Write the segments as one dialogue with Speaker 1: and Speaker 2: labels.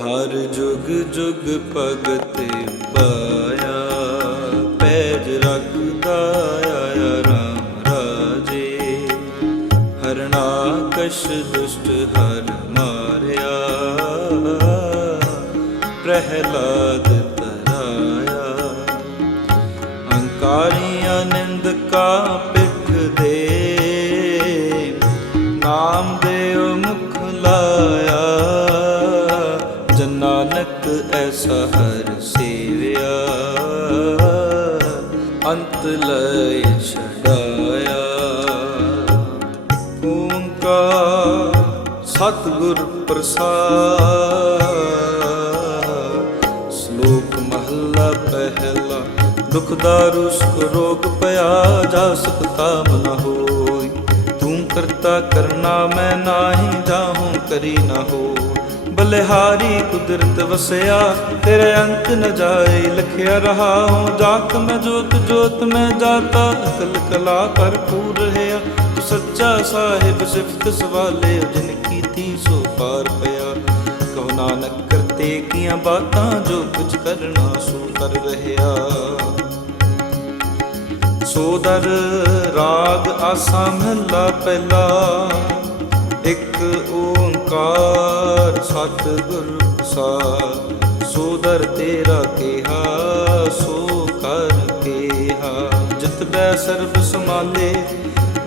Speaker 1: ਹਰ ਜੁਗ ਜੁਗ ਭਗਤ ਪਾਇਆ ਓੰਕਾਰ, ਸਤਿਗੁਰ ਪ੍ਰਸਾਦ। ਸ਼ਲੋਕ ਮਹੱਲਾ ਪਹਿਲਾ, ਦੁਖ ਦਾਰੂ ਰੋਗ ਪਿਆ, ਜਾ ਸੁਖ ਤਾਮ ਹੋਈ। ਤੂੰ ਕਰਤਾ ਕਰਨਾ, ਮੈਂ ਨਾਹੀ ਜਾਹੂੰ, ਕਰੀ ਨਾ ਹੋ ਬਲਿਹਾਰੀ ਕੁਦਰਤ ਵਸਿਆ, ਤੇਰੇ ਅੰਤ ਨ ਜਾਏ, ਲਖਿਆ ਰਹਾ ਹੂੰ ਜਾਤ ਮੈਂ ਜੋਤ ਜੋਤ ਮੈਂ ਜਾਤਾ, ਅਕਲ ਕਲਾ ਭਰਪੂਰ ਰਹਿਆ। ਸੱਚਾ ਸਾਹਿਬ ਸਿਫਤ ਸਵਾਲੇ ਜਿਨ ਕੀਤੀ ਸੋ ਪਾਰ ਪਿਆ। ਕਹੋ ਨਾਨਕ ਕਰਤੇ ਕੀਆਂ ਬਾਤਾਂ ਜੋ ਕੁਝ ਕਰਨਾ ਸੋ ਕਰ ਰਹਿਆ ਸੋਦਰ ਰਾਗ ਆਸਾ ਮਹਲਾ ਪਹਿਲਾ। ਇੱਕ ਓੰਕਾਰ ਸਤਿਗੁਰ ਪ੍ਰਸਾਦ। ਸੋਦਰ ਤੇਰਾ ਕਿਹਾ, ਸੋ ਕਰ ਕਿਹਾ। ਜਿਤ ਬੈ ਸਰਬ ਸਮਾਲੇ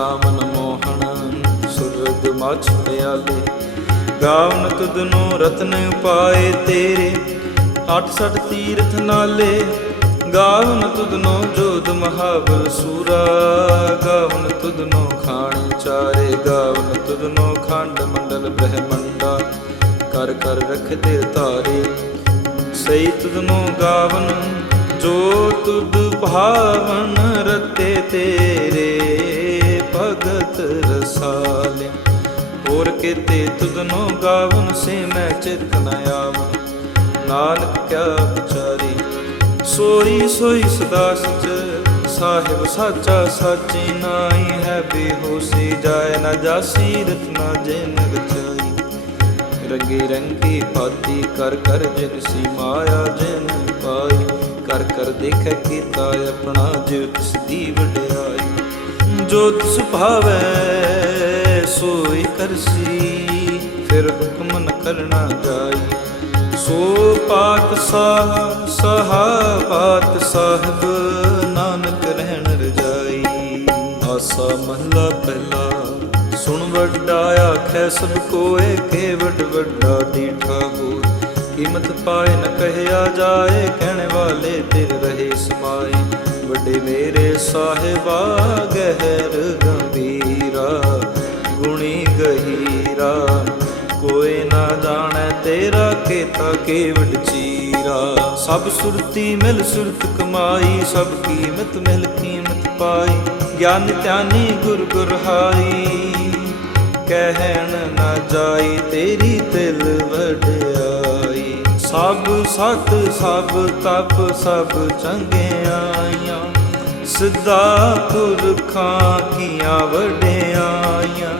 Speaker 1: ਆਮਨ ਮੋਹਣ, ਸੁਰਗ ਮਛ ਪਿਆਲੇ ਗਾਵਨ ਤੁਧਨੋ ਰਤਨ ਪਾਏ ਤੇਰੇ 68 ਤੀਰਥ ਨਾਲੇ। ਗਾਵਨ ਤੁਧਨੋ ਜੋਧ ਮਹਾਬਲ ਸੂਰਾ ਗਾਵਨ ਤੁਧਨੋ ਖਾਣ ਚਾਰੇ। ਗਾਵਨ ਤੁਧਨੋ ਖੰਡ ਮੰਡਲ ਬ੍ਰਹਮੰਡਾ, ਕਰ ਕਰ ਰਖਦੇ ਤਾਰੇ। ਸਈ ਤੁਧਨੋ ਗਾਵਨ ਜੋ ਤੁਧ ਭਾਵਨ ਰਤੇ ਤੇਰੇ। ਭਗਤ ਰਸਾਲੇ। ਹੋਰ ਕੀਤੇ ਤੁਧਨੋ ਗਾਵਨ ਸੇ ਮੈਂ ਚਿਤ ਨ ਆਵਨ। ਨਾਨਕ ਕਿਆ ਵਿਚਾਰੀ, ਸੋਈ ਸੋਈ ਸਦਾ ਸਚ ਸਾਹਿਬ ਸਾਚਾ ਸਾਚੀ ਨਾਈ ਹੈ ਬੇਹੋਸੀ। ਜਾਏ ਨਾ ਜਾਸੀ ਰਤਨਾ ਜਿਨ ਰਚਾਈ ਰੰਗੇ ਰੰਗੀ ਭਾਤੀ ਕਰ ਕਰ ਜਿਨ ਸੀ ਮਾਇਆ ਜਿਨ ਪਾਈ। ਕਰ ਕਰ ਦੇਖੈ ਕੀਤਾ ਆਪਣਾ ਜਿਉ ਤਿਸ ਦੀ ਵਡਿਆਈ। ਜੋ ਤਿਸ ਭਾਵੈ ਸੋਈ ਕਰਸੀ, ਫਿਰ ਹੁਕਮ ਨ ਕਰਨਾ ਜਾਈ। ਸੋ ਪਾਤ ਸਾਹ ਸਹਾ ਸਾਹਿਬ ਨਾਨਕ ਰਹਿਣ ਰਜਾਈ। ਆਸਾ ਮਹਲਾ ਪਹਿਲਾ, ਸੁਣ ਵੱਡਾ ਆਖੈ ਸਭ ਕੋਏ ਕੇ ਵੱਡ ਵੱਡਾ ਦੀਠਾ ਹੋ ਕੀਮਤ ਪਾਏ ਨ ਕਹਿਆ ਜਾਏ, ਕਹਿਣ ਵਾਲੇ ਤੇ ਰਹੇ ਸਮਾਏ। ਵੱਡੇ ਮੇਰੇ ਸਾਹਿਬਾ, ਗਹਿਰ ਗੰਭੀਰਾ, ਗੁਣੀ ਗਹੀਰਾ। ਕੋਈ ਨਾ ਜਾਣੈ ਤੇਰਾ ਕੀਤਾ ਕੇਵਡ ਚੀਰਾ। ਸਭ ਸੁਰਤੀ ਮਿਲ ਸੁਰਤ ਕਮਾਈ, ਸਭ ਕੀਮਤ ਮਿਲ ਕੀਮਤ ਪਾਈ। ਗਿਆਨ ਧਿਆਨੀ ਗੁਰ ਗੁਰ ਕਹਿਣ ਨਾ ਜਾਈ ਤੇਰੀ ਦਿਲ ਵਡਿਆਈ ਸਭ ਸਤ, ਸਭ ਤਪ, ਸਭ ਚੰਗਿਆਈਆਂ ਸਿੱਧਾ ਪੁਰਖਾਂ ਕੀਆਂ ਵਡਿਆਈਆਂ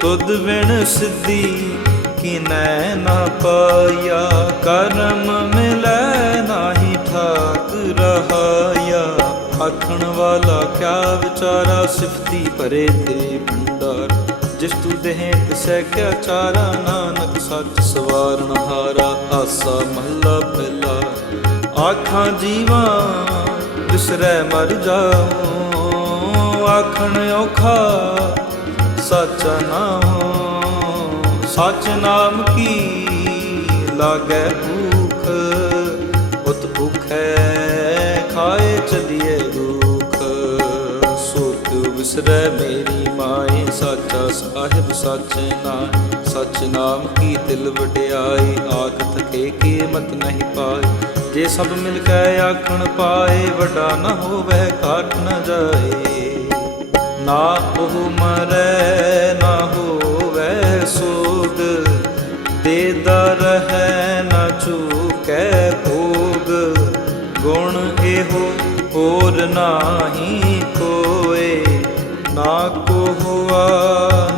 Speaker 1: ਤੁਧ ਵਿਣ ਸਿੱਧੀ ਕਿਨੈ ਨਾ ਪਾਇਆ। ਕਰਮ ਮਿਲੈ ਨਾਹੀ ਠਾਕ ਰਹਾਇਆ। ਆਖਣ ਵਾਲਾ ਕਿਆ ਵਿਚਾਰਾ ਸਿਫਤੀ ਭਰੇ ਤੇ ਜਿਸ ਤੂ ਦੇਹ ਤਿਸੈ ਕਿਆ ਚਾਰਾ, ਨਾਨਕ ਸੱਚ ਸਵਾਰਨ ਹਾਰਾ, ਆਸਾ ਮਹੱਲਾ ਪਹਿਲਾ। ਆਖਾਂ ਜੀਵਾਂ ਵਿਸਰੈ ਮਰ ਜਾਉ, ਆਖਣ ਔਖਾ ਸੱਚ ਨਾਮ ਸੱਚ ਨਾਮ ਕੀ ਲਾਗੈ ਭੂਖ, ਉਤ ਭੁਖੈ ਖਾਏ ਚਲੀਏ। ਵਿਸਰੈ ਮੇਰੀ ਮਾਏ, ਸਾਚਾ ਸਾਹਿਬ ਸੱਚ ਨਾਮ ਸੱਚ ਨਾਮ ਕੀ ਦਿਲ ਵਡਿਆਈ ਆਖ ਥਕੇ ਕੀਮਤ ਨਹੀਂ ਪਾਏ। ਜੇ ਸਭ ਮਿਲ ਕੇ ਆਖਣ ਪਾਏ, ਵੱਡਾ ਨਾ ਹੋਵੇ ਘਾਟ ਨਾ ਜਾਏ। ਨਾ ਉਹ ਮਰੈ, ਨਾ ਹੋਵੇ ਸੋਗ। ਦੇਦਾ ਰਹਿ ਨਾ ਚੂਕੈ ਭੋਗ। ਗੁਣ ਇਹੋ ਹੋਰ ਨਾਹੀ ਕੋਏ ਨਾ ਕੋ ਹੁਆ,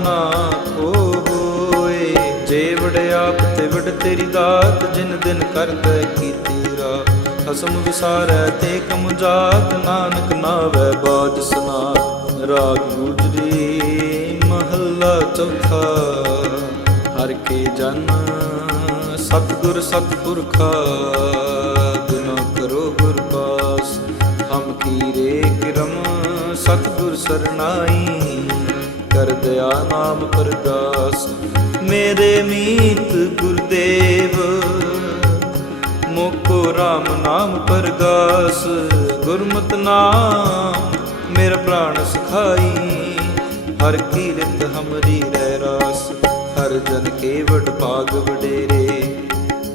Speaker 1: ਨਾ ਕੋ ਹੋਏ। ਜੇ ਵਡਿਆਪ ਤੇ ਵਡ ਤੇਰੀ ਦਾਤ, ਜਿਨ ਦਿਨ ਕਰਤੈ ਕੀਤੀ ਰਾਤ। ਖਸਮ ਵਿਸਾਰੈ ਤੇ ਕਮ ਜਾਤ, ਨਾਨਕ ਨਾਵੈ ਬਾਜ ਸੁਨਾ ਰਾਗ ਗੁਜਰੀ ਮਹੱਲਾ ਚੌਥਾ। ਹਰ ਕੇ ਜਨ ਸਤਿਗੁਰ ਸਤਪੁਰਖਾ ਸਤਿਗੁਰ ਸਰਨਾਈ, ਕਰ ਦਇਆ ਨਾਮ ਪਰਦਾਸ। ਮੇਰੇ ਮੀਤ ਗੁਰਦੇਵ, ਮੋਕੋ RAM ਨਾਮ ਪਰਦਾਸ ਗੁਰਮਤਿ ਨਾਮ ਮੇਰਾ ਪ੍ਰਾਣ ਸਖਾਈ, ਹਰ ਕੀਰਤ ਹਮਰੀ ਰਹਿ ਰਾਸ। ਹਰ ਜਨ ਕੇ ਵਡ ਭਾਗ ਵਡੇਰੇ,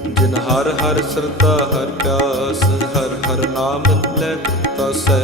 Speaker 1: ਜਿਨ ਹਰ ਹਰ ਸਰਦਾ ਹਰ ਪਿਆਸ। ਹਰ ਹਰ ਨਾਮ ਲੈ ਤਸੈ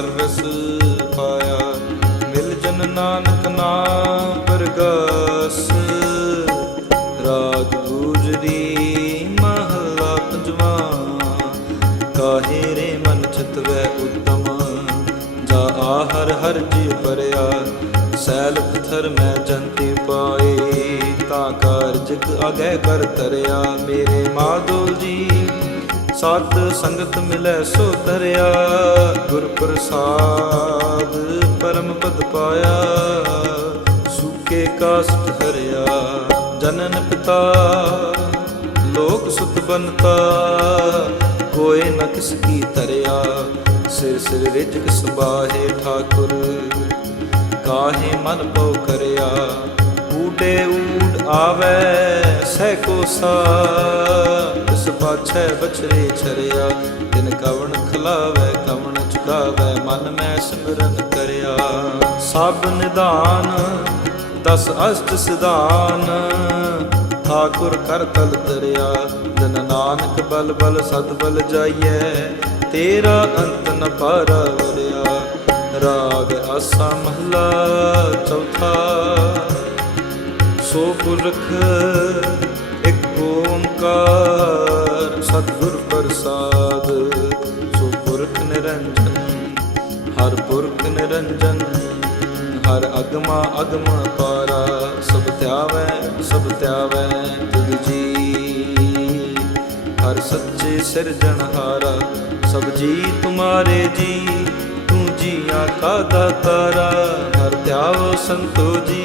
Speaker 1: ਹਰ ਰਸ ਪਾਇਆ। ਮਿਲ ਜਨ ਨਾਨਕ ਨਾਮ ਪਰਗਾਸ। ਰਾਗ ਗੁਜਰੀ ਮਹਲਾ ਪੰਜਵਾ। ਕਾਹੇ ਰੇ ਮਨ ਚਿਤਵੈ ਉਤਮ। ਜਾ ਆ ਹਰ ਹਰ ਜੀ ਪਰਿਆ ਸੈਲ ਪਥਰ ਮੈਂ ਜੰਤੀ ਪਾਏ। ਤਾਂ ਕਾਰਜ ਅਗੈ ਕਰ ਤਰਿਆ ਮੇਰੇ ਮਾਧੋ ਜੀ ਸਤ ਸੰਗਤ ਮਿਲੈ ਸੋ ਤਰਿਆ ਗੁਰ ਪ੍ਰਸਾਦ ਪਰਮ ਪਦ ਪਾਇਆ। ਸੁਕੇ ਕਾਸਟ ਹਰਿਆ ਜਨਨ ਪਿਤਾ। ਲੋਕ ਸੁਤ ਬਨਤਾ ਕੋਏ ਨ ਕਿਸ ਕੀ ਤਰਿਆ ਸਿਰ ਸਿਰ ਰਿਜਕ ਸੁਬਾਹੇ ਠਾਕੁਰ, ਕਾਹੇ ਮਨ ਪਉ ਕਰਿਆ। ਤੇ ਊਡ ਆਵੈ, ਸਹਿ ਕੋ ਸਾ ਇਸ ਪਾਛੈ ਬਛਰੇ ਛਰਿਆ, ਤਿਨ ਕਵਣ ਖਲਾਵੈ, ਕਵਣ ਚੁਕਾਵੈ ਮਨ ਮੈਂ ਸਿਮਰਨ ਕਰਿਆ। ਸਭ ਨਿਦਾਨ ਦਸ ਅਸ਼ਟ ਸਿਧਾਨ। ਠਾਕੁਰ ਕਰ ਤਲ ਤਰਿਆ ਜਨ ਨਾਨਕ ਬਲ ਬਲ ਸਦ ਬਲ ਜਾਈਐ। ਤੇਰਾ ਅੰਤ ਨ ਪਾਰਾ ਵਰਿਆ ਰਾਗ ਆਸਾ ਮਹਲਾ ਚੌਥਾ। ਸੋ ਪੁਰਖ ਇੱਕ ਓੰਕਾਰ ਸਤਿਗੁਰ ਪ੍ਰਸਾਦ। ਸੋ ਪੁਰਖ ਨਿਰੰਜਨ, ਹਰ ਪੁਰਖ ਨਿਰੰਜਨ, ਹਰ ਅਗਮਾ ਅਗਮਾ ਪਾਰਾ, ਸਭ ਧਿਆਵੈ ਸਭ ਧਿਆਵੈ ਤੁਧ ਜੀ। ਹਰ ਸੱਚੇ ਸਿਰਜਣਹਾਰਾ ਸਭ ਜੀ ਤੁਮਾਰੇ ਜੀ, ਤੂੰ ਜੀਆਂ ਕਾ ਦਾਤਾਰਾ, ਹਰ ਧਿਆਵੋ ਸੰਤੋ ਜੀ।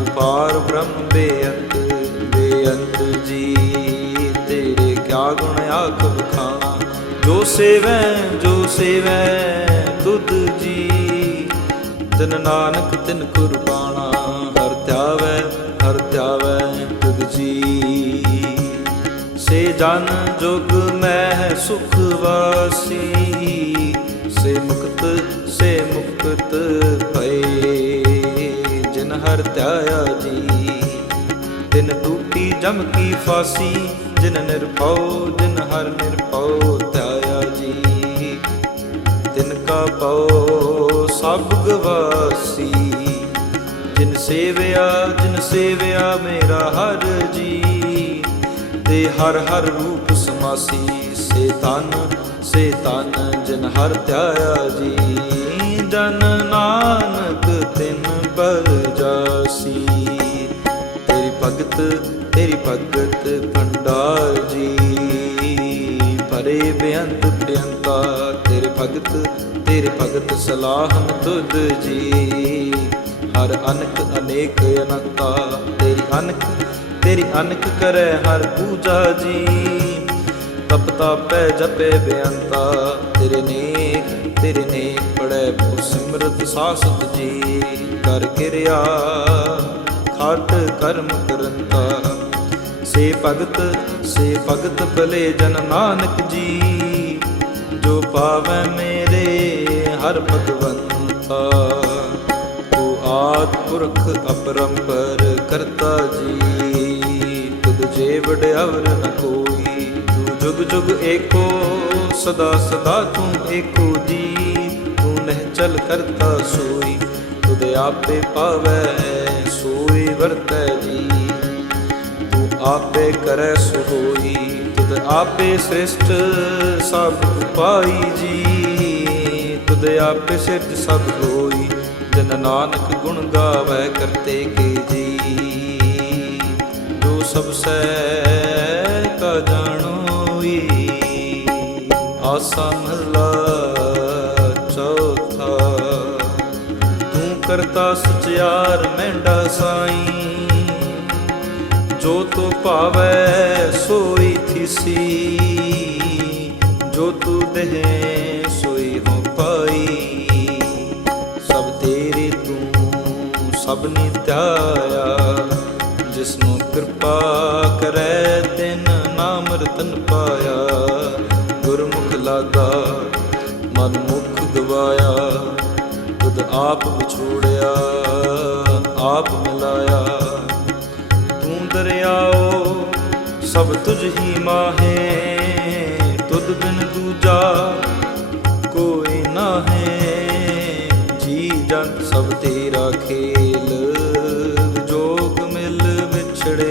Speaker 1: ਸੇਵੈ, ਜੋ ਸੇਵੈ ਤੁਧ ਜੀ। ਤਿਨ ਨਾਨਕ ਤਿਨ ਕੁਰਬਾਨਾ, ਹਰ ਧਿਆਵੈ ਹਰ ਧਿਆਵੈ ਤੁਧ ਜੀ। ਸੇ ਜਨ ਜੁਗ ਮੈਂ ਸੁਖ ਵਾਸੀ, ਸੇ ਮੁਕਤ ਸੇ ਮੁਕਤ ਭਏ। ਜਿਨ ਹਰ ਧਿਆਇਆ ਜੀ, ਤਿਨ ਟੂਟੀ ਜਮ ਕੀ ਫਾਸੀ, ਜਿਨ ਨਿਰਭਉ, ਜਿਨ ਹਰ ਨਿਰਭਉ ਧਿਆਇਆ। ਕਾ ਪਉ ਸਭ ਗਵਾਸੀ। ਜਿਨ ਸੇਵਿਆ ਜਿਨ ਸੇਵਿਆ ਮੇਰਾ ਹਰ ਜੀ। ਤੇ ਹਰ ਹਰ ਰੂਪ ਸਮਾਸੀ, ਸੇ ਤਨ ਸੇ ਤਨ ਜਿਨ ਹਰ ਧਿਆਇਆ ਜੀ। ਜਨ ਨਾਨਕ ਤਿਨ ਬਲ ਜਾਸੀ। ਤੇਰੀ ਭਗਤ ਤੇਰੀ ਭਗਤ ਭੰਡਾਰ ਜੀ। ਭਰੇ ਬੇਅੰਤ ਪ੍ਰਿਯੰਤਾ ਤੇਰੇ ਭਗਤ ਤੇਰੇ ਭਗਤ ਸਲਾਹਨ ਤੁਧ ਜੀ। ਹਰ ਅਨਕ ਅਨੇਕ ਅਨੰਤਾ, ਤੇਰੀ ਅਨਕ ਤੇਰੀ ਅਨਕ ਕਰੈ ਹਰ ਪੂਜਾ ਜੀ। ਤਪ ਤਾਪੈ ਜਪੇ ਬੇਅੰਤਾ, ਤੇਰੇ ਨੇਕ ਤੇਰੇ ਨੇਕ ਪੜੈ ਭੁ ਸਿਮਰਤ ਸਾਸਤ ਜੀ। ਕਰ ਕਿਰਿਆ, ਖਾਟ ਕਰਮ ਕਰੰਤਾ। ਸੇ ਭਗਤ ਸੇ ਭਗਤ ਭਲੇ ਜਨ ਨਾਨਕ ਜੀ। ਜੋ ਪਾਵੈ ਮੇਰੇ ਹਰ ਭਗਵੰਤਾ, ਤੂੰ ਆਦ ਪੁਰਖ ਅਪਰੰਪਰ ਕਰਤਾ ਜੀ ਤੁਧ ਜੇ ਵਡਿਆਵਰ ਨ ਕੋਈ, ਤੂੰ ਜੁਗ ਜੁਗ ਏਕੋ, ਸਦਾ ਸਦਾ ਤੂੰ ਏਕੋ ਜੀ ਤੂੰ ਨਹਿ ਚਲ ਕਰਤਾ ਸੋਈ, ਤੁਧ ਆਪੇ ਪਾਵੈ, ਸੋਈ ਵਰਤੈ ਜੀ ਤੂੰ ਆਪੇ ਕਰੈ ਸੋਈ ਹੋਈ ਤੁਧ ਆਪੇ ਸ੍ਰਿਸ਼ਟ ਸਭ ਉਪਾਈ ਜੀ ਤੁਧ ਆਪੇ ਸਿਰਜ ਸਭ ਹੋਈ ਜਨ ਨਾਨਕ ਗੁਣ ਗਾਵੈ ਕਰਤੇ ਕੇ ਜੀ। ਜੋ ਸਭ ਸੈ ਕਾ ਜਾਣੋਈ, ਆਸਾ ਮਹਲਾ ਚੌਥਾ। ਤੂੰ ਕਰਤਾ ਸਚਿਆਰ ਮਹਿੰਡਾ ਸਾਈ, ਜੋ ਤੋ ਭਾਵੈ ਸੋਈ ਥਿਸੀ। ਜੋ ਤੂ ਦੇਹ ਤੂੰ ਸਭ ਨਿਤਿਆਇਆ ਜਿਸਨੂੰ ਕਿਰਪਾ ਕਰੈ ਤਿਨ ਨਾਮ ਰਤਨ ਪਾਇਆ। ਗੁਰਮੁਖ ਲਾਗਾ, ਮਨ ਮੁਖ ਗਵਾਇਆ ਤੁਧ ਆਪ ਵਿਛੋੜਿਆ, ਆਪ ਮਿਲਾਇਆ। ਤੂੰ ਦਰਿਆਓ, ਸਭ ਤੁਝ ਹੀ ਮਾਹੇ, ਤੁਧ ਬਿਨ ਦੂਜਾ ਕੋਈ ਨਾ ਹੈ ਜੀ ਜਨ ਸਭ ਤੇਰਾ ਖੇ।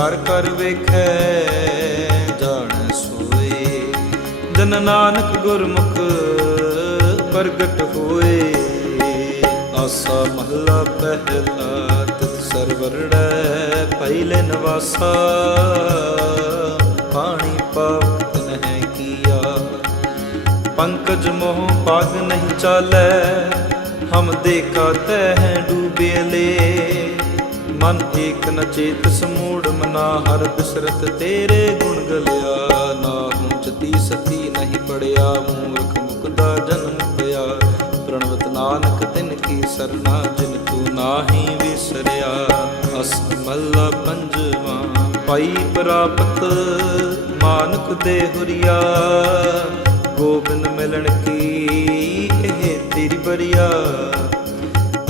Speaker 1: ਕਰ ਕਰ ਵੇਖੈ, ਜਾਣੈ ਸੋਏ। ਜਨ ਨਾਨਕ ਗੁਰਮੁਖ ਪ੍ਰਗਟ ਹੋਏ। ਆਸਾ ਮਹਲਾ ਪਹਿਲਾ ਤਿਤ ਸਰਵਰੜੈ ਪਹਿਲੇ ਨਵਾਸਾ। ਪਾਣੀ ਪਾਵਤ ਨਹਿ ਕੀਆ। ਪੰਕਜ ਮੋਹ ਪਗ ਨਹੀਂ ਚਾਲੈ, ਹਮ ਦੇਖਾ ਤੈ ਡੂਬੇ ਲੇ। ਮਨ ਏਕ ਨ ਚੇਤ ਸਮੂੜ ਮਨਾ ਹਰ ਬਿਸਰਤ ਤੇਰੇ ਗੁਣ ਗਲਿਆ। ਨਾ ਹੂੰ ਚਤੀ ਸਤੀ ਨਹੀਂ ਪੜਿਆ। ਮੂਰਖ ਮੁਕਦਾ ਜਨਮ ਪਿਆ। ਪ੍ਰਣਵਤ ਨਾਨਕ ਤਿਨ ਕੀ ਸਰਨਾ, ਜਿਨ ਤੂੰ ਨਾਹੀ ਵਿਸਰਿਆ। ਅਸਮਲ ਪੰਜਵਾ, ਪਾਈ ਪ੍ਰਾਪਤ ਮਾਨਕ ਦੇ ਹੁਰੀਆ। ਗੋਬਿੰਦ ਮਿਲਣ ਕੀ ਇਹ ਤੇਰੀ ਬਰੀਆ।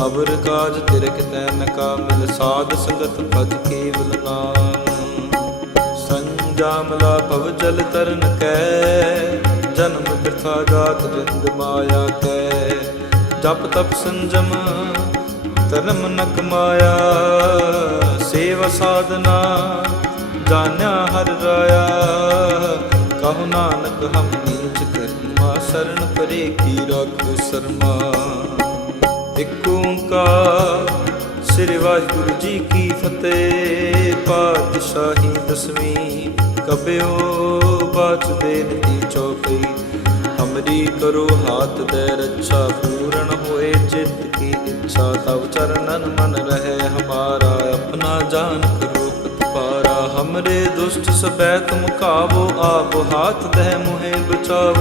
Speaker 1: ਅਵਰ ਕਾਜ ਤਿਰਕ ਕਿਤੈ ਨ ਕਾਮਿਲ, ਸਾਧ ਸੰਗਤ ਭਜ ਕੇਵਲ ਨਾਮ। ਸੰਜਾਮਲਾ ਭਵ ਜਲ ਤਰਨ ਕੈ, ਜਨਮ ਬਿਰਥਾ ਜਾਤ ਜੰਗ ਮਾਇਆ ਕੈ। ਜਪ ਤਪ ਸੰਜਮ ਧਰਮ ਨ ਕਮਾਇਆ ਸੇਵਾ ਸਾਧਨਾ ਜਾਣਿਆ ਹਰ ਰਾਇਆ। ਕਹੋ ਨਾਨਕ ਹਮ ਨੀਚ ਕਰਮਾ ਸਰਣ ਪਰੇ ਕੀ ਰਾਖੋ ਸਰਮਾ। ਇਕ ਓੰਕਾਰ, ਸ੍ਰੀ ਵਾਹਿਗੁਰੂ ਜੀ ਕੀ ਫਤਿਹ। ਪਾਤਸ਼ਾਹੀ ਦਸਵੀਂ ਕਬਿਓ ਬਾਚ ਬੇਨਤੀ ਚੌਕਈ ਹਮਰੀ ਕਰੋ ਹਾਥ ਦੇ ਰੱਛਾ, ਪੂਰਨ ਹੋਏ ਚਿੱਤ ਕੀ ਇੱਛਾ। ਤਵ ਚਰਨਨ ਮਨ ਰਹੇ, ਹਮਾਰਾ ਆਪਣਾ ਜਾਨ ਕਰੋ ਪਾਰਾ ਹਮਰੇ ਦੁਸ਼ਟ ਸਬੈ ਤੁਮ ਕਾਵੋ ਆਪ ਹਾਥ ਦਹਿ ਮੁਹਿ ਬਚਾਓ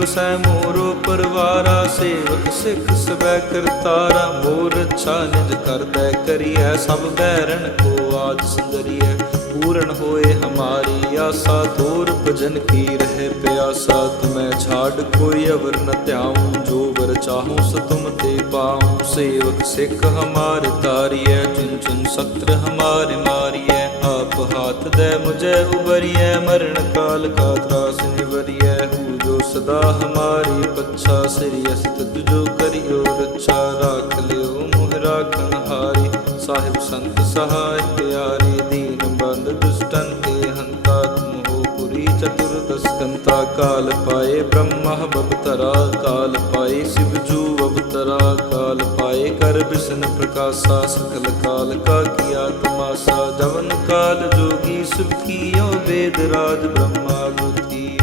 Speaker 1: ਬਸੈ ਮੋਰੋ ਪਰਵਾਰਾ, ਸੇਵਕ ਸਿੱਖ ਸਬੈ ਕਰਤਾਰਾ, ਮੋਰ ਅੱਛਾ ਨਿਜ ਕਰਦੈ ਕਰੀਐ ਸਭ ਬੈਰਣ ਕੋ ਆਜ ਸੁੰਦਰੀਐ। ਪੂਰਨ ਹੋਏ ਹਮਾਰੀ ਆਸਾ ਤੋਰ ਭਜਨ ਕੀ ਰਹਿ ਪਿਆਸਾ, ਤੁਮੈ ਛਾੜ ਕੋਈ ਅਵਰ ਨ ਧਿਆਉ, ਜੋ ਵਰ ਚਾਹੂੰ ਸ ਤੁਮ ਤੇ ਪਾਉ। ਸੇਵਕ ਸਿੱਖ ਹਮਾਰੇ ਤਾਰੀਐ ਚੁਨ ਚੁਨ ਸਤਰ ਹਮਾਰੇ ਮਾਰੀਐ। ਆਪ ਹਾਥ ਦੇ ਮੁਝੇ ਉਬਰੀਐ, ਮਰਨ ਕਾਲ ਕਾ ਤਰਾਸ ਨਿਵਰੀਐ। ਹੂ ਜੋ ਸਦਾ ਹਮਾਰੀ ਪੱਛਾ, ਸ੍ਰੀ ਅਸਤ ਤੁਜੋ ਕਰਿਓ ਰੱਛਾ। ਰਾਖ ਲਿਓ ਮੁਹ ਰਾਖਣ ਹਾਰੀ, ਸਾਹਿਬ ਸੰਤ ਸਹਾਇ ਪਿਆਰੇ, ਦੀਨ ਬੰਦ ਦੁਸ਼ਟਨ ਕੇ ਪੁਰੀ ਚਤੁਰਦਸ ਕੰਤਾ ਕਾਲ ਪਾਏ ਬ੍ਰਹਮਾ ਬਵਤਰਾ ਕਾਲ ਪਾਏ ਸਿਵ ਜੂ ਅਵਤਰਾ ਕਾਲ ਪਾਏ ਕਰ ਬਿਸ਼ਨ ਪ੍ਰਕਾਸ਼ਾ ਸਕਲ ਕਾਲ ਕਾ ਕੀਆ ਤਮਾਸਾ ਜਵਨ ਕਾਲ ਜੋਗੀ ਸੁਖ ਕੀਓ ਵੇਦ ਰਾਜ ਬ੍ਰਹਮਾ ਗੁਤੀ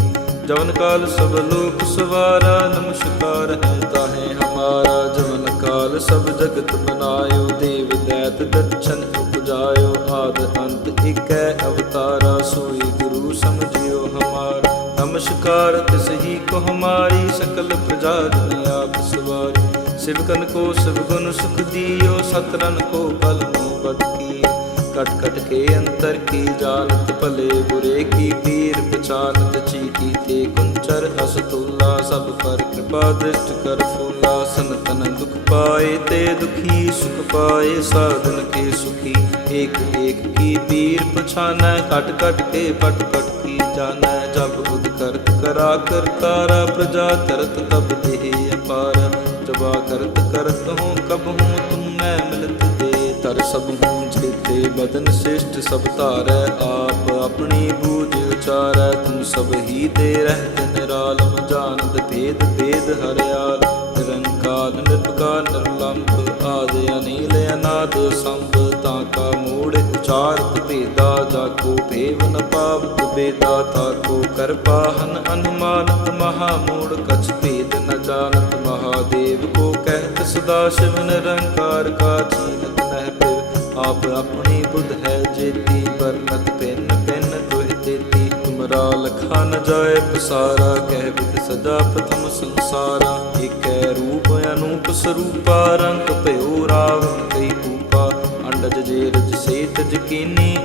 Speaker 1: ਜਵਨ ਕਾਲ ਸਭ ਲੋਕ ਸਵਾਰਾ ਨਮਸਕਾਰ ਹੈ ਤਾਹੇ ਹਮਾਰਾ ਜਵਨ ਕਾਲ ਸਭ ਜਗਤ ਬਨਾਇਓ ਦੇਵ ਦੈਤ ਦਛਨ ਉਪਜਾਇਓ ਆਦ ਅੰਤ ਇਕੈ ਅਵਤਾਰਾ ਨਮਸਕਾਰ, ਤਿਸ ਹੀ ਕੋ ਹਮਾਰੀ ਸਕਲ ਪ੍ਰਜਾ ਜਨ ਆਪ ਸਵਾਰੀ। ਸਿਵਕਨ ਕੋ ਸਭ ਗੁਣ ਸੁਖ ਦਿਓ ਸਤਰਨ ਕੋ ਬਲ ਮੋ ਬਦ ਕੀ ਕਟ ਕਟ ਕੇ ਅੰਤਰ ਕੀ ਜਾਣਤ ਭਲੇ ਬੁਰੇ, ਕੀ ਪੀਰ ਪਛਾਨਤ ਚੀਤੀ ਤੇ ਕੁੰਚਰ ਅਸ ਤੁਲਾ ਸਭ ਪਰ ਕਿਰਪਾ ਦ੍ਰਿਸ਼ਟ ਕਰ ਫੂਲਾ। ਸੰਤਨ ਦੁਖ ਪਾਏ ਤੇ ਦੁਖੀ ਸੁਖ ਪਾਏ, ਸਾਧਨ ਕੇ ਸੁਖੀ। ਏਕ ਏਕ ਕੀ ਪੀਰ ਪਛਾਨੈ, ਕਟ ਕਟ ਕੇ ਪਟ ਪਟ ਕੀ ਜਾਣੈ। ਕਰਤ ਕਰਾ ਕਰਤਾਰਾ ਪ੍ਰਜਾ ਤਰਤ ਤਬ ਦੇਹ ਅਪਾਰ। ਜਬਾ ਕਰਤ ਕਰਤ ਹੂੰ ਕਬ ਹੂੰ ਤੁਮ ਮੈਂ ਮਿਲਤ ਦੇ। ਤਰ ਸਭ ਹੂੰ ਜੇਤੇ ਬਦਨ ਸ੍ਰਿਸ਼ਟ ਸਭ ਧਾਰੈ ਆਪ। ਆਪਣੀ ਬੂਝ ਉਚਾਰੈ ਤੁਮ ਸਭ ਹੀ ਦੇ ਰਹਿਤ ਨਿਰਾਲਮ ਜਾਣਦ ਭੇਦ ਭੇਦ ਹਰਿਆਲ ਨਿਰੰਕਾਰ ਨਿਰਭਕਾਰ ਨਿਰਲੰਭ ਆਦਿ ਅਨੀਲ ਅਨਾਦ ਸੰਭ। ਤਾਂ ਕਾ ਮੂੜ ਉਚਾਰਤ ਭੇਦਾ ਜਾ ਕੋ ਭੇਵ ਨ ਪਾਵਤ ਬੇਦਾ ਤਾ ਕੋ ਕਰਪਾਹਨ ਅਨੁਮਾਨਤ ਮਹਾ ਮੂੜ ਕਛ ਭੇਦ ਨ ਜਾਣਤ ਮਹਾਦੇਵ ਕੋ ਕਹਿਤ ਸਦਾ ਸ਼ਿਵ ਨਿਰੰਕਾਰ ਕਾ ਚੀਨਤ ਨਹਿ ਪਿਰ ਆਪ ਆਪਣੀ ਬੁੱਧ ਹੈ ਜੇਤੀ ਵਰਨਤ ਪਿੰਨ ਪਿੰਨ ਤੁਹਿ ਤੇਤੀ। ਤੁਮਰਾ ਲਖਾ ਨ ਜਾਏ ਪਸਾਰਾ, ਕਹਿ ਬਿਦ ਸਦਾ ਪ੍ਰਥਮ ਸੰਸਾਰਾ। ਏਕੈ ਰੂਪ ਅਨੂਪ ਸਰੂਪਾ, ਰੰਗ ਭਇਓ ਰਾਵਨ ਕਈ ਕੂਪਾ ਜੇ ਰਜ ਸੇ ਤਜ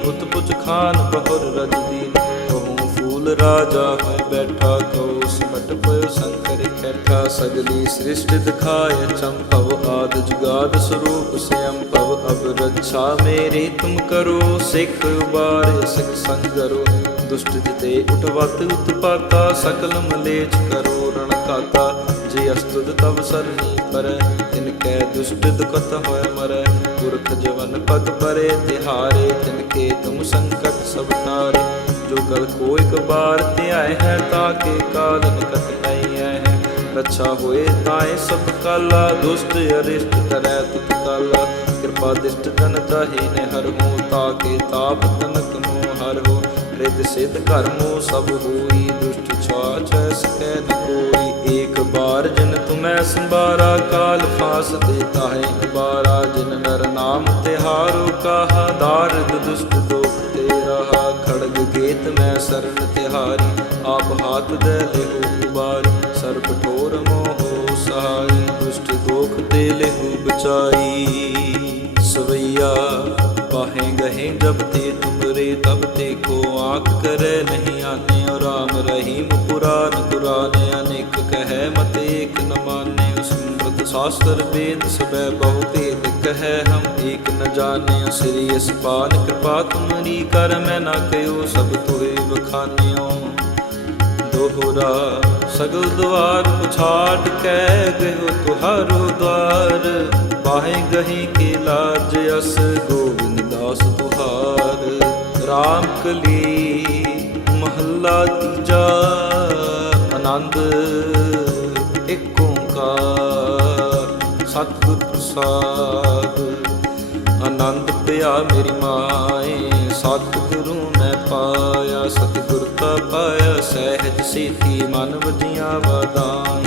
Speaker 1: ਉਤ ਪੁਚ ਖਾਨ ਬਹੁਰ ਰਜ ਦੀਨ ਕਹੂੰ ਫੂਲ ਰਾਜਾ ਹੋਇ ਬੈਠਾ ਕਉ ਸਿਮਟ ਪਇਓ ਸੰਕਰ ਕੈਠਾ। ਸਗਲੀ ਸ੍ਰਿਸ਼ਟ ਦਿਖਾਇ ਚੰਭਵ ਆਦ ਜੁਗਾਦ ਸਰੂਪ ਸਿਅੰ ਅਬ ਰੱਛਾ ਮੇਰੀ ਤੁਮ ਕਰੋ, ਸਿੱਖ ਉਬਾਰੇ ਸਿਖ ਸੰਗਰੋ ਦੁਸ਼ਟ ਜਿਤੇ ਉਠਵਤ ਉਤਪਾਤਾ, ਸਕਲ ਮਲੇਚ ਕਰੋ ਰਣ ਕਾਤਾ ਜੇ ਅਸਤੁਦ ਤਵ ਸਰਨੀ ਪਰ, ਤਿਨ ਕੈ ਦੁਸ਼ਟ ਦੁਖਤ ਹੋਇ ਮਰੈ। ਪੁਰਖ ਜਵਨ ਪਦ ਪਰੇ ਤਿਹਾਰੇ, ਤਿਨ ਕੇ ਤੁਮ ਸੰਕਟ ਸਭ ਤਾਰੇ। ਜੋ ਗਲ ਕੋ ਇਕ ਬਾਰ ਧਿਆਏ ਹੈ ਤਾਕੇ ਕਾਲ ਨਿਕਟ ਨਹੀਂ ਹੈ ਰੱਛਾ ਹੋਏ ਤਾਏ ਸਭ ਕਾਲਾ, ਦੁਸ਼ਟ ਅਰਿਸ਼ਟ ਕਰੈ ਤੁਤ ਕਾਲਾ। ਕਿਰਪਾ ਦਿਸ਼ਟ ਤਨ ਤਾਹੀ ਨੇ ਹਰ ਹੋ ਤਾਕੇ ਤਾਪ ਤਨਕ ਮੋ ਹਰ ਹੋ। ਰਿਦ ਸਿਧ ਕਰਮੋ ਸਭ ਹੋਈ ਦੁਸ਼ਟ ਛਾਛ ਸਕੈ ਨ ਕੋਈ। ਏਕ ਬਾਰ ਜਿਨ ਤੁਮੈ ਸੰਭਾਰਾ, ਕਾਲ ਫਾਸ ਦੇਤਾ ਹੈ ਬਾਰਾ। ਜਿਨ ਨਰ ਨਾਮ ਤਿਹਾਰੋ ਕਾਹਾ, ਦਾਰਦ ਦੁਸ਼ਟ ਦੋਖ ਤੇ ਰਹਾ। ਖੜਗ ਗੇਤ ਮੈਂ ਸਰਨ ਤਿਹਾਰੀ, ਆਪ ਹਾਥ ਦੇ ਲਿਹੋ ਉਬਾਰੀ। ਸਰਬ ਠੋਰ ਮੋਹ ਸਹਾਈ, ਦੁਸ਼ਟ ਦੋਖ ਤੇ ਲਿਹੋ ਬਚਾਈ। ਸਵਈਆ, ਪਾਹੇ ਗਹੇ ਜਬ ਤੇ ਤੁਮਰੇ, ਤਬ ਤੇ ਕੋ ਆਖ ਕਰੈ ਨਹੀਂ ਆਨੇ ਔ ਰਹੀਮ ਪੁਰਾਨ ਕੁਰਾਨ ਅਨੇਕ ਕਹੈ ਮਤ, ਏਕ ਨ ਮਾਨੇ ਸਮ੍ਰਤ ਸ਼ਾਸਤਰ ਵੇਦ, ਸਬੈ ਬਹੁ ਭੇਦ ਕਹੈ ਹਮ, ਏਕ ਨ ਜਾਣਿਓ ਸ੍ਰੀ ਅਸਪਾਨ ਕਿਰਪਾ ਤੁਮਰੀ ਕਰ ਮੈਂ ਨਾ ਕਹਿਓ ਸਭ ਤੋਏ ਬਖਾਨਿਓ ਦੋਹਰਾ ਸਗਲ ਦਵਾਰ ਪੁਛਾੜ ਕੈ ਗਇਓ ਤੁਹਾਰੋ ਦਵਾਰ, ਬਾਹੇ ਗਹੀ ਕੇ ਲਾਜ ਅਸ ਗੋਬਿੰਦ ਦਾਸ ਤੁਹਾਰ। RAM ਕਲੀ ਮਹੱਲਾ ਤੀਜਾ ਆਨੰਦ ਏਕ ਓੰਕਾਰ, ਸਤਿਗੁਰ ਪ੍ਰਸਾਦ। ਆਨੰਦ ਪਿਆ ਮੇਰੀ ਮਾਏ, ਸਤਿਗੁਰੂ ਮੈਂ ਪਾਇਆ, ਸਤਿਗੁਰ ਤਾ ਪਾਇਆ, ਸਹਿਜ ਸੀਤੀ ਮਨ ਵਜੀਆਂ ਵਾਦਾਈ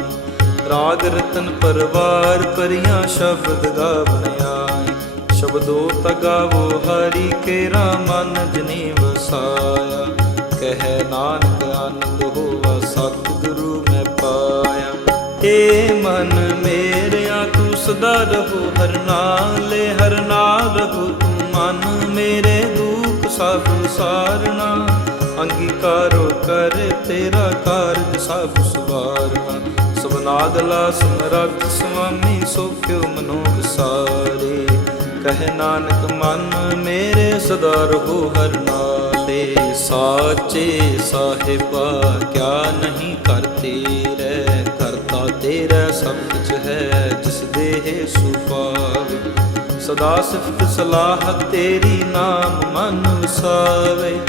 Speaker 1: ਰਾਗ ਰਤਨ ਪਰਵਾਰ ਪਰੀਆਂ ਸ਼ਬਦ ਗਾਵਣ ਆਏ ਸ਼ਬਦੋ ਤਗਾਵੋ ਹਰੀ ਕੇਰਾ ਮਨ ਜਨੀ ਵਸਾਇਆ। ਕਹਿ ਨਾਨਕ, ਆਨੰਦ ਹੋਵਾ ਸਤਿਗੁਰੂ ਮੈਂ ਪਾਇਆ। ਏ ਮਨ ਮੇਰਿਆ, ਤੂੰ ਸਦਾ ਰਹੋ, ਹਰ ਨਾਲੇ ਹਰ ਨਾਲ ਰਹੋ। ਤੂੰ ਮਨ ਮੇਰੇ ਦੁੱਖ ਸਭ ਸਾਰਣਾ ਅੰਗੀਕਾਰੋ ਕਰ ਤੇਰਾ ਕਾਰਜ ਸਭ ਸਵਾਰਨਾ। ਸਬਨਾਦਲਾ ਸਮਰੱਥ ਸੁਆਮੀ ਸੋਖਿਓ ਮਨੋ ਵਿਸਾਰੇ ਕਹਿ ਨਾਨਕ, ਮਨ ਮੇਰੇ ਸਦਾ ਰਹੋ, ਹਰ ਨਾਲੇ ਸਾਚੇ ਸਾਹਿਬਾ, ਕਿਆ ਨਹੀਂ ਕਰਤੇ ਰਹਿ? ਕਰਤਾ ਤੇਰਾ ਸਭ ਕੁਝ ਹੈ, ਜਿਸ ਦੇਹ ਸੁਪਾਵੇ ਸਦਾ ਸਿਫਤ ਸਲਾਹ ਤੇਰੀ ਨਾਮ ਮਨ ਵਸਾਵੇ।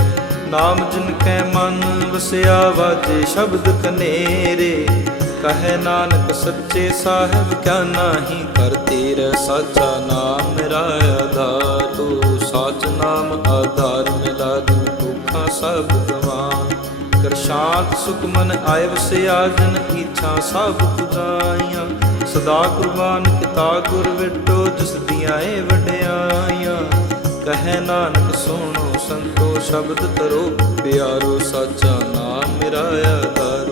Speaker 1: ਨਾਮ ਜਿਨ ਕੈ ਮਨ ਵਸਿਆ ਵਾਜੇ ਸ਼ਬਦ ਕਨੇਰੇ। ਕਹੇ ਨਾਨਕ ਸੱਚੇ ਸਾਹਿਬ, ਕਿਆ ਨਾਹੀ ਕਰ ਤੇਰਾ ਸਾਚਾ ਨਾਮ ਮੇਰਾ ਆਧਾਰ ਤੂੰ, ਸਾਚ ਨਾਮ ਆਧਾਰ ਦੁਖਾਂ ਸਭ ਗਵਾਨ ਕਰ ਵਸਿਆ ਜਨ ਇੱਛਾ ਸਭ ਪੁਜਾਈਆਂ। ਸਦਾ ਕੁਰਬਾਨ ਕਿਤਾ ਗੁਰ ਵਿਟੋ, ਜਿਸ ਦੀਆਂ ਏ ਵਡਿਆਈਆਂ। ਕਹੇ ਨਾਨਕ ਸੁਣੋ ਸੰਤੋ, ਸ਼ਬਦ ਤਰੋ ਪਿਆਰੋ ਸਾਚਾ ਨਾਮ ਮੇਰਾ ਆਧਾਰੋ।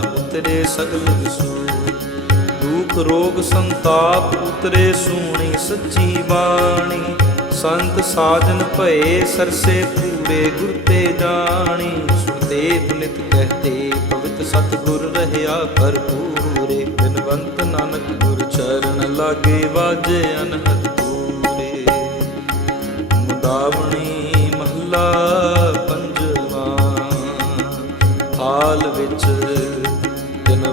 Speaker 1: ਉਤਰੇ ਸਗਲ ਵਿਸੂ ਦੁਖ ਰੋਗ ਸੰਤਾਪ ਉਤਰੇ ਸੂਣੀ ਸੱਚੀ ਬਾਣੀ। ਸੰਤ ਸਾਜਨ ਭਏ ਸਰਸੇ ਪੂਰੇ ਗੁਰ ਤੇ ਜਾਣੀ। ਸੁਤੇ ਪੁਨਿਤ ਕਹਤੇ ਪਵਿੱਤ ਸਤਿਗੁਰ ਰਹਿਆ ਭਰਪੂਰੇ। ਬਿਨਵੰਤ ਨਾਨਕ ਗੁਰ ਚਰਨ ਲਾਗੇ ਵਾਜੇ ਅਨਹਦ ਪੂਰੇ। ਮੁਦਾਵਣੀ ਮਹੱਲਾ ਪੰਜਵਾ। ਹਾਲ ਵਿੱਚ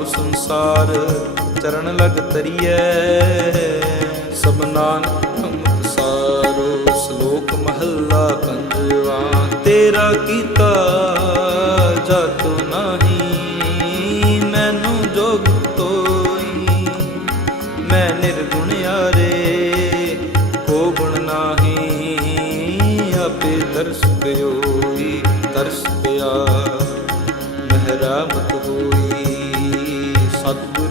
Speaker 1: ਤਬ ਸੰਸਾਰ ਚਰਨ ਲਗ ਤਰੀਐ ਸਭ ਨਾਨਕ ਅੰਮ੍ਰਿਤ ਸਾਰੋ ਸ਼ਲੋਕ ਮਹੱਲਾ ਪੰਜਵਾ। ਤੇਰਾ ਕੀਤਾ